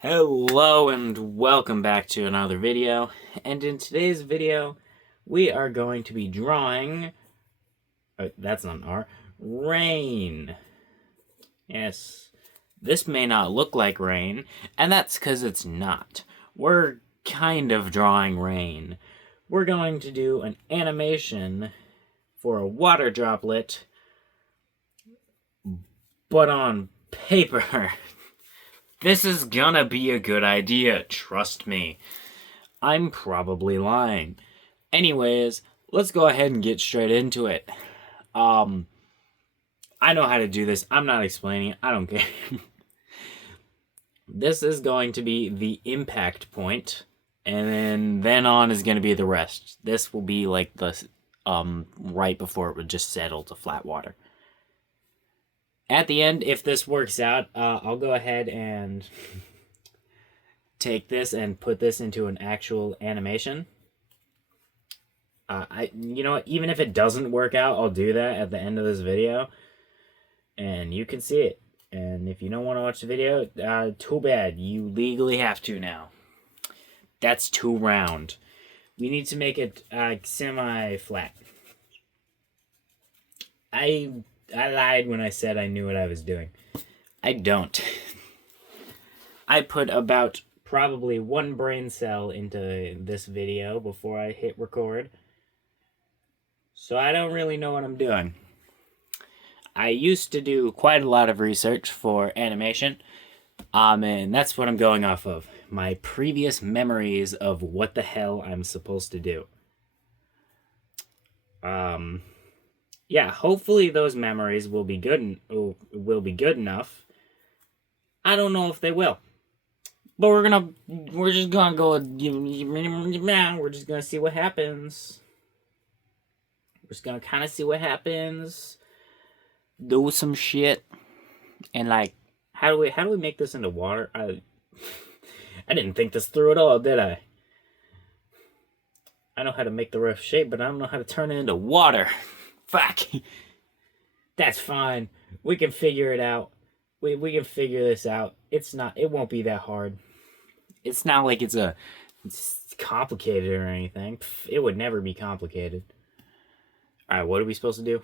Hello and welcome back to another video, and in today's video we are going to be drawing, that's not an R, rain. Yes, this may not look like rain, and that's because it's not. We're kind of drawing rain. We're going to do an animation for a water droplet, but on paper. This is gonna be a good idea, trust me. I'm probably lying. Anyways, let's go ahead and get straight into it. I know how to do this. I'm not explaining it. I don't care. This is going to be the impact point, and then on is going to be the rest. This will be like the right before it would just settle to flat water. At the end, if this works out, I'll go ahead and take this and put this into an actual animation. You know what? Even if it doesn't work out, I'll do that at the end of this video, and you can see it. And if you don't want to watch the video, too bad. You legally have to now. That's too round. We need to make it semi-flat. I lied when I said I knew what I was doing. I don't. I put about probably one brain cell into this video before I hit record. So I don't really know what I'm doing. I used to do quite a lot of research for animation, and that's what I'm going off of. My previous memories of what the hell I'm supposed to do. Yeah, hopefully those memories will be good enough. I don't know if they will. But we're just gonna go, we're just gonna see what happens. We're just gonna kind of see what happens. Do some shit. And like, how do we make this into water? I didn't think this through at all, did I? I know how to make the rough shape, but I don't know how to turn it into water. Fuck. That's fine. We can figure it out. We can figure this out. It won't be that hard. It's not like it's complicated or anything. It would never be complicated. Alright, what are we supposed to do?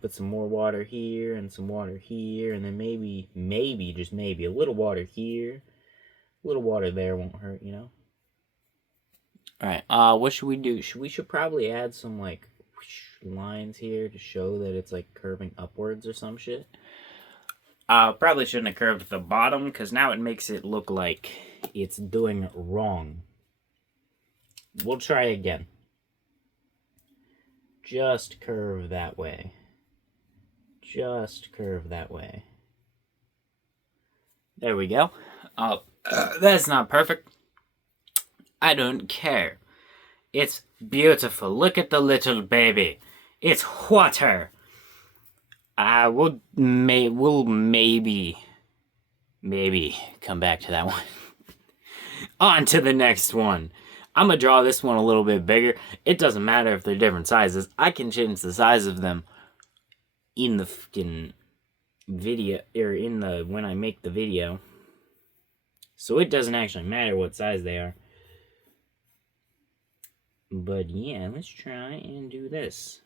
Put some more water here and some water here, and then maybe, just maybe, a little water here. A little water there won't hurt, you know? Alright, what should we do? We should probably add some, like, lines here to show that it's, like, curving upwards or some shit. Probably shouldn't have curved at the bottom, because now it makes it look like it's doing wrong. We'll try again. Just curve that way. Just curve that way. There we go. That's not perfect. I don't care. It's beautiful. Look at the little baby. It's water. We'll maybe come back to that one. On to the next one. I'm gonna draw this one a little bit bigger. It doesn't matter if they're different sizes. I can change the size of them in the fucking video, or when I make the video. So it doesn't actually matter what size they are. But yeah, let's try and do this.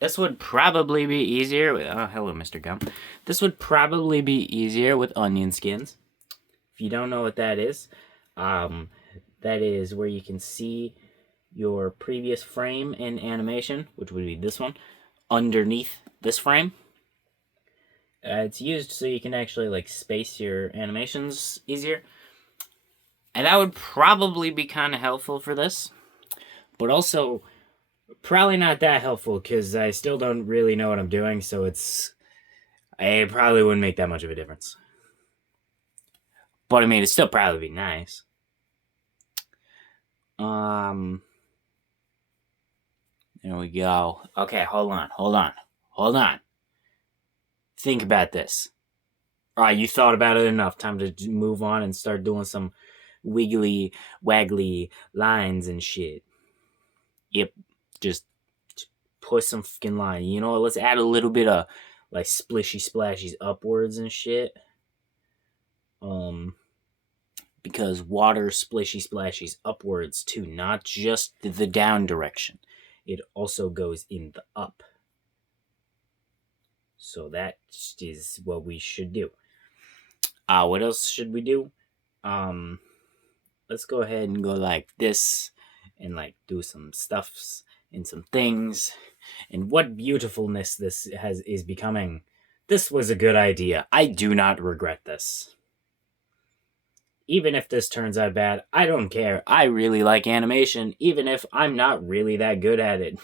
This would probably be easier with, oh, hello, Mr. Gum. This would probably be easier with onion skins. If you don't know what that is where you can see your previous frame in animation, which would be this one, underneath this frame. It's used so you can actually, like, space your animations easier. And that would probably be kind of helpful for this. But also, probably not that helpful, because I still don't really know what I'm doing, so it probably wouldn't make that much of a difference. But I mean, it'd still probably be nice. There we go. Okay, hold on. Think about this. Alright, you thought about it enough. Time to move on and start doing some wiggly, waggly lines and shit. Yep, just push some fucking line. You know what? Let's add a little bit of, like, splishy splashies upwards and shit. Because water splishy splashies upwards too, not just the down direction. It also goes in the up. So that is what we should do. What else should we do? Let's go ahead and go like this and like do some stuffs and some things. And what beautifulness this is becoming. This was a good idea. I do not regret this. Even if this turns out bad, I don't care. I really like animation, even if I'm not really that good at it.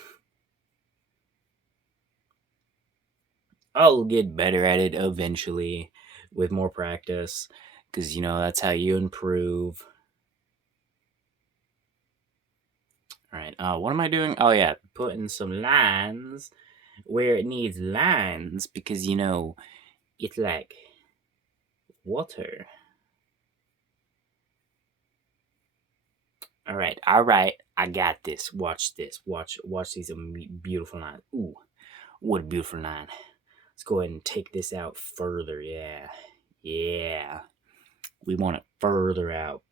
I'll get better at it eventually with more practice, because, that's how you improve. All right, what am I doing? Oh, yeah, putting some lines where it needs lines, because, it's like water. All right, I got this. Watch this. Watch these beautiful lines. Ooh, what a beautiful line. Let's go ahead and take this out further. Yeah. We want it further out.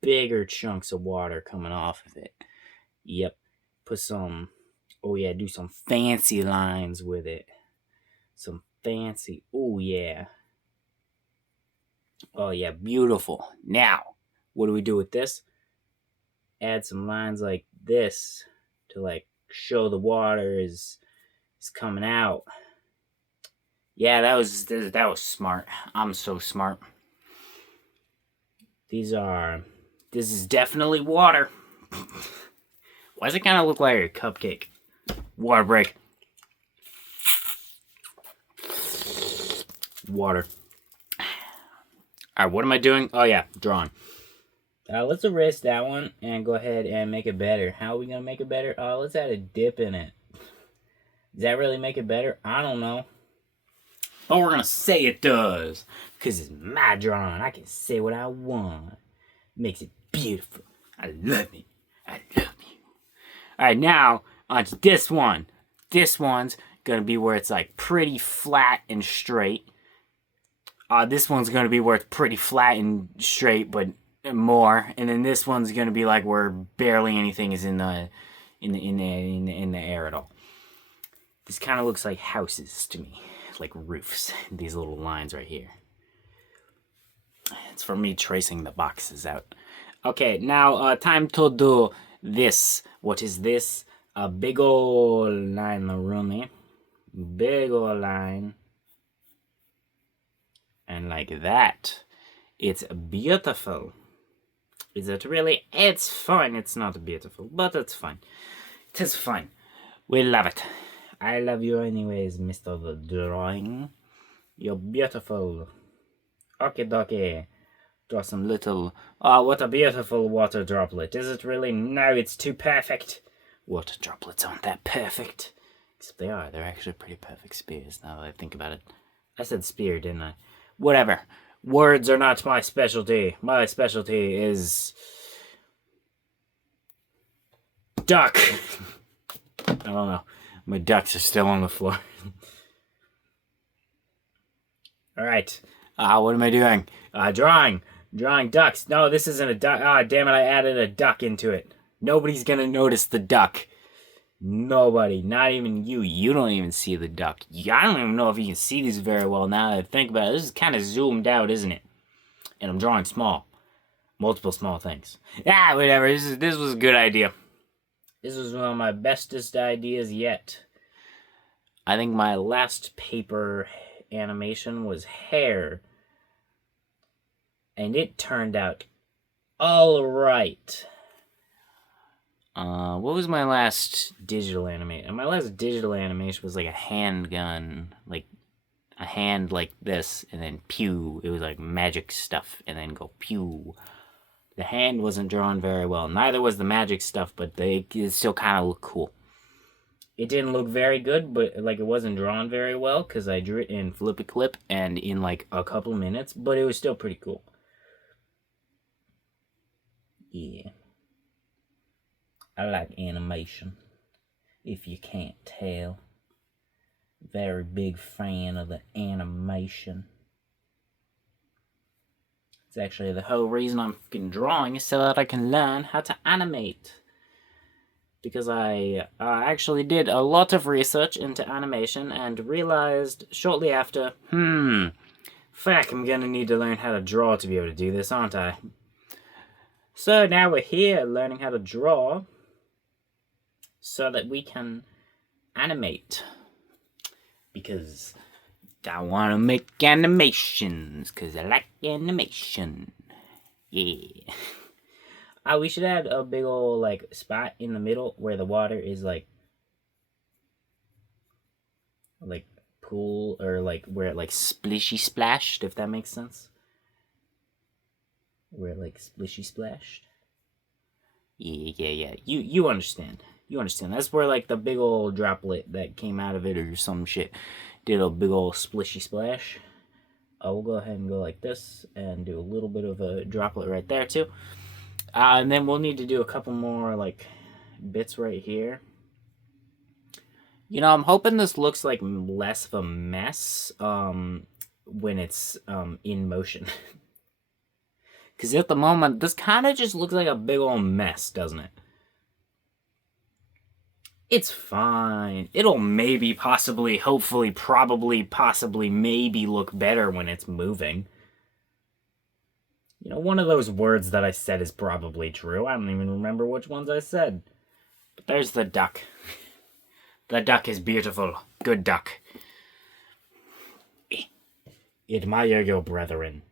Bigger chunks of water coming off of it. Yep. Put some, do some fancy lines with it. Some fancy, oh yeah. Oh yeah, beautiful. Now, what do we do with this? Add some lines like this to like show the water is coming out. Yeah, that was smart. I'm so smart. This is definitely water. Why does it kind of look like a cupcake? Water break. Water. Alright, what am I doing? Oh yeah, drawing. Let's erase that one and go ahead and make it better. How are we going to make it better? Let's add a dip in it. Does that really make it better? I don't know. But we're going to say it does. Because it's my drawing. I can say what I want. Makes it beautiful. I love it. I love you. Alright, now onto this one. This one's going to be where it's like pretty flat and straight. This one's going to be where it's pretty flat and straight, but more. And then this one's going to be like where barely anything is in the air at all. This kind of looks like houses to me, like roofs. These little lines right here. It's for me tracing the boxes out. Okay, now time to do this. What is this? A big ol' line, Rooney. Big ol' line. And like that. It's beautiful. Is it really? It's fine. It's not beautiful, but it's fine. It is fine. We love it. I love you anyways, Mr. The Drawing. You're beautiful. Okay, dokie. Draw some little... Oh, what a beautiful water droplet. Is it really? No, it's too perfect. Water droplets aren't that perfect. Except they are. They're actually pretty perfect spears, now that I think about it. I said spear, didn't I? Whatever. Words are not my specialty. My specialty is... duck. I don't know. My ducks are still on the floor. Alright. What am I doing? Drawing. Drawing ducks. No, this isn't a duck. Damn it, I added a duck into it. Nobody's gonna notice the duck. Nobody. Not even you. You don't even see the duck. I don't even know if you can see these very well now that I think about it. This is kind of zoomed out, isn't it? And I'm drawing small. Multiple small things. Whatever. This was a good idea. This was one of my bestest ideas yet. I think my last paper animation was hair. And it turned out alright. What was my last digital animation? My last digital animation was like a handgun. Like a hand like this, and then pew. It was like magic stuff, and then go pew. The hand wasn't drawn very well. Neither was the magic stuff, but it still kind of looked cool. It didn't look very good, but like it wasn't drawn very well, because I drew it in Flippy Clip and in like a couple minutes, but it was still pretty cool. Yeah. I like animation, if you can't tell. Very big fan of the animation. It's actually the whole reason I'm fucking drawing, is so that I can learn how to animate. Because I actually did a lot of research into animation and realized shortly after, fuck, I'm gonna need to learn how to draw to be able to do this, aren't I? So now we're here learning how to draw so that we can animate. Because I want to make animations, because I like animation. Yeah. We should add a big old, like, spot in the middle where the water is, like pool, or, like, where it, like, splishy splashed, if that makes sense. Where it, like, splishy splashed. Yeah. You understand. You understand. That's where, like, the big old droplet that came out of it or some shit did a big old splishy splash. We'll go ahead and go like this and do a little bit of a droplet right there, too. And then we'll need to do a couple more, like, bits right here. You know, I'm hoping this looks like less of a mess when it's in motion. Because at the moment, this kind of just looks like a big old mess, doesn't it? It's fine. It'll maybe, possibly, hopefully, probably, possibly, maybe look better when it's moving. You know, one of those words that I said is probably true. I don't even remember which ones I said. But there's the duck. The duck is beautiful. Good duck. Admire your brethren.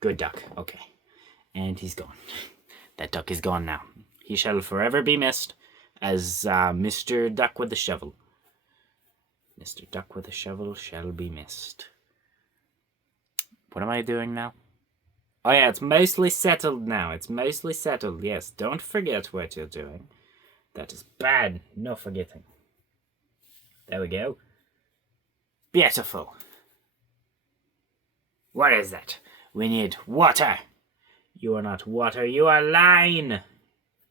Good duck. Okay. And he's gone. That duck is gone now. He shall forever be missed as Mr. Duck with the Shovel. Mr. Duck with the Shovel shall be missed. What am I doing now? Oh yeah, it's mostly settled now. It's mostly settled. Yes, don't forget what you're doing. That is bad. No forgetting. There we go. Beautiful. What is that? We need water. You are not water, you are line.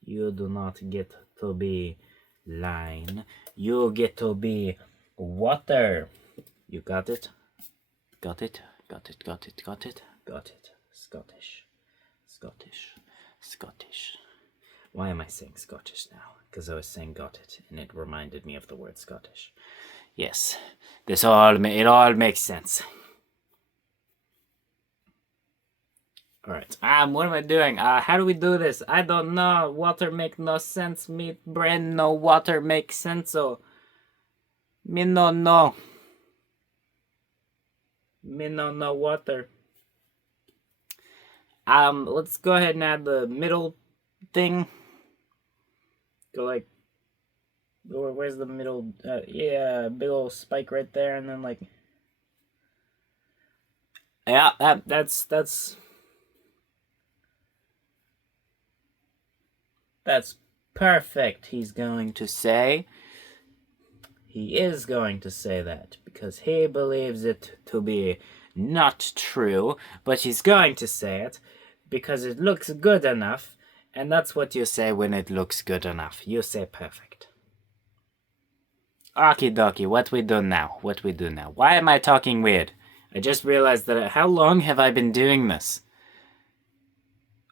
You do not get to be line. You get to be water. You got it? Got it? Got it, got it, got it, got it. Scottish. Scottish. Scottish. Why am I saying Scottish now? Because I was saying got it, and it reminded me of the word Scottish. Yes. It all makes sense. Alright. What am I doing? How do we do this? I don't know. Water make no sense. Me brain no water make sense. So me no know. Me no know water. Let's go ahead and add the middle thing. Go like, where's the middle? Yeah, big old spike right there, and then like, yeah, that's perfect. He's going to say. He is going to say that because he believes it to be not true, but he's going to say it because it looks good enough, and that's what you say when it looks good enough. You say perfect. Okie dokie, what we do now? What we do now? Why am I talking weird? I just realized that how long have I been doing this?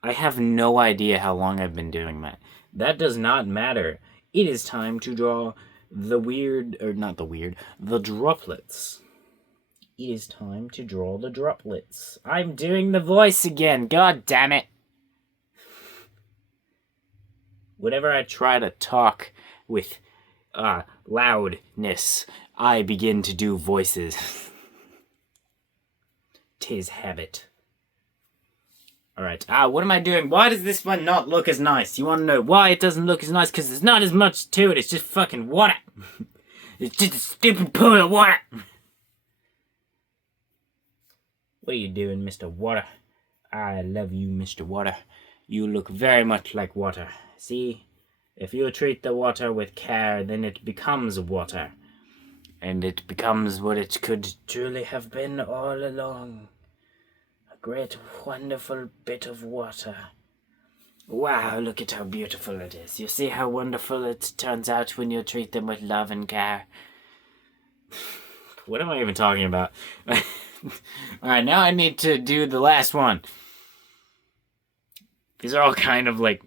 I have no idea how long I've been doing that. That does not matter. It is time to draw the droplets. It is time to draw the droplets. I'm doing the voice again. God damn it. Whenever I try to talk with loudness, I begin to do voices. 'Tis habit. Alright, what am I doing? Why does this one not look as nice? You want to know why it doesn't look as nice? Because there's not as much to it. It's just fucking water. It's just a stupid pool of water. What are you doing, Mr. Water? I love you, Mr. Water. You look very much like water. See? If you treat the water with care, then it becomes water. And it becomes what it could truly have been all along. A great, wonderful bit of water. Wow, look at how beautiful it is. You see how wonderful it turns out when you treat them with love and care. What am I even talking about? Alright, now I need to do the last one. These are all kind of like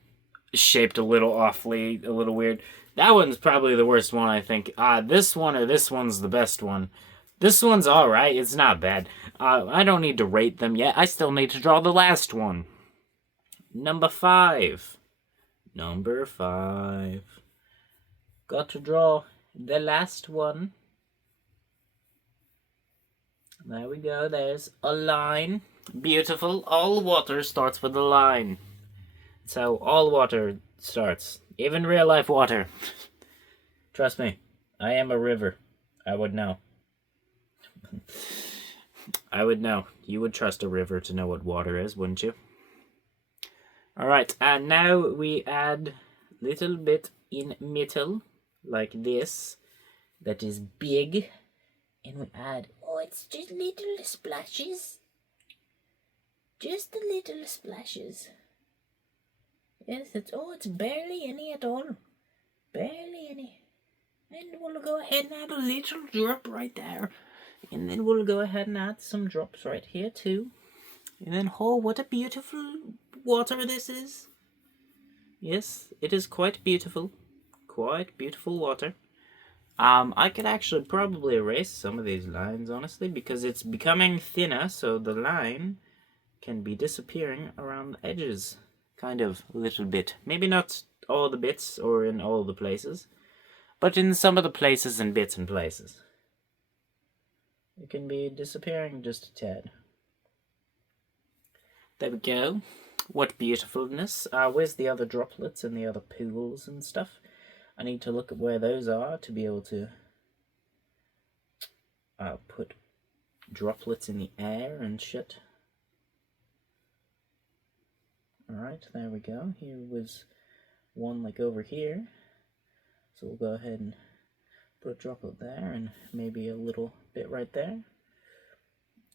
shaped a little awfully, a little weird. That one's probably the worst one, I think. This one or this one's the best one. This one's alright, it's not bad. I don't need to rate them yet. I still need to draw the last one. Number 5. Number 5. Got to draw the last one. There we go, there's a line. Beautiful. All water starts with a line. That's how all water starts. Even real life water. Trust me, I am a river. I would know. I would know. You would trust a river to know what water is, wouldn't you? Alright, and now we add little bit in middle, like this. That is big. And we add, oh, it's just little splashes. Just the little splashes. Yes, it's barely any at all. Barely any. And we'll go ahead and add a little drop right there. And then we'll go ahead and add some drops right here too. And then, oh, what a beautiful water this is. Yes, it is quite beautiful. Quite beautiful water. I could actually probably erase some of these lines, honestly, because it's becoming thinner, so the line can be disappearing around the edges. Kind of, a little bit. Maybe not all the bits or in all the places, but in some of the places and bits and places. It can be disappearing just a tad. There we go. What beautifulness. Where's the other droplets and the other pools and stuff? I need to look at where those are to be able to put droplets in the air and shit. Alright, there we go. Here was one like over here. So we'll go ahead and put a droplet there and maybe a little bit right there.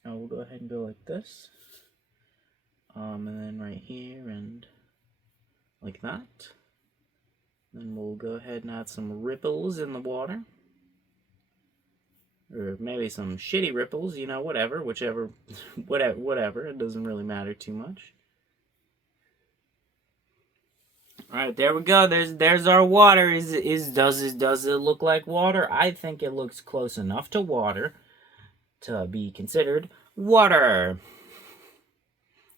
We'll go ahead and go like this. And then right here and like that. Then we'll go ahead and add some ripples in the water. Or maybe some shitty ripples, you know, whatever, whichever, whatever, it doesn't really matter too much. Alright, there we go. There's our water. Does it look like water? I think it looks close enough to water to be considered water.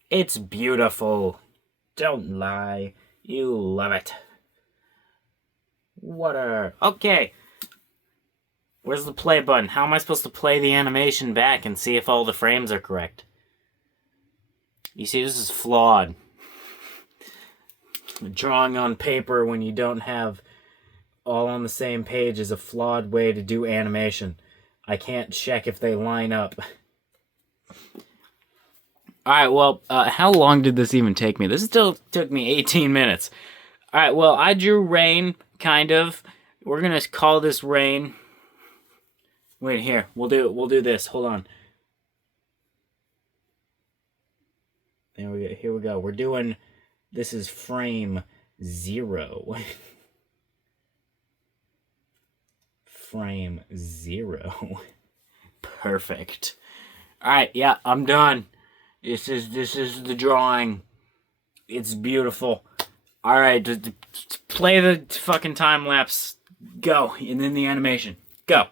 It's beautiful. Don't lie. You love it. Water. Okay. Where's the play button? How am I supposed to play the animation back and see if all the frames are correct? You see, this is flawed. Drawing on paper when you don't have all on the same page is a flawed way to do animation. I can't check if they line up. Alright, well, how long did this even take me? This still took me 18 minutes. Alright, well, I drew rain, kind of. We're gonna call this rain. Wait, here, we'll do this, hold on. There we go, here we go. We're doing, this is frame 0. Frame 0. Perfect. Alright, yeah, I'm done. This is the drawing. It's beautiful. Alright, play the fucking time lapse. Go. And then the animation. Go.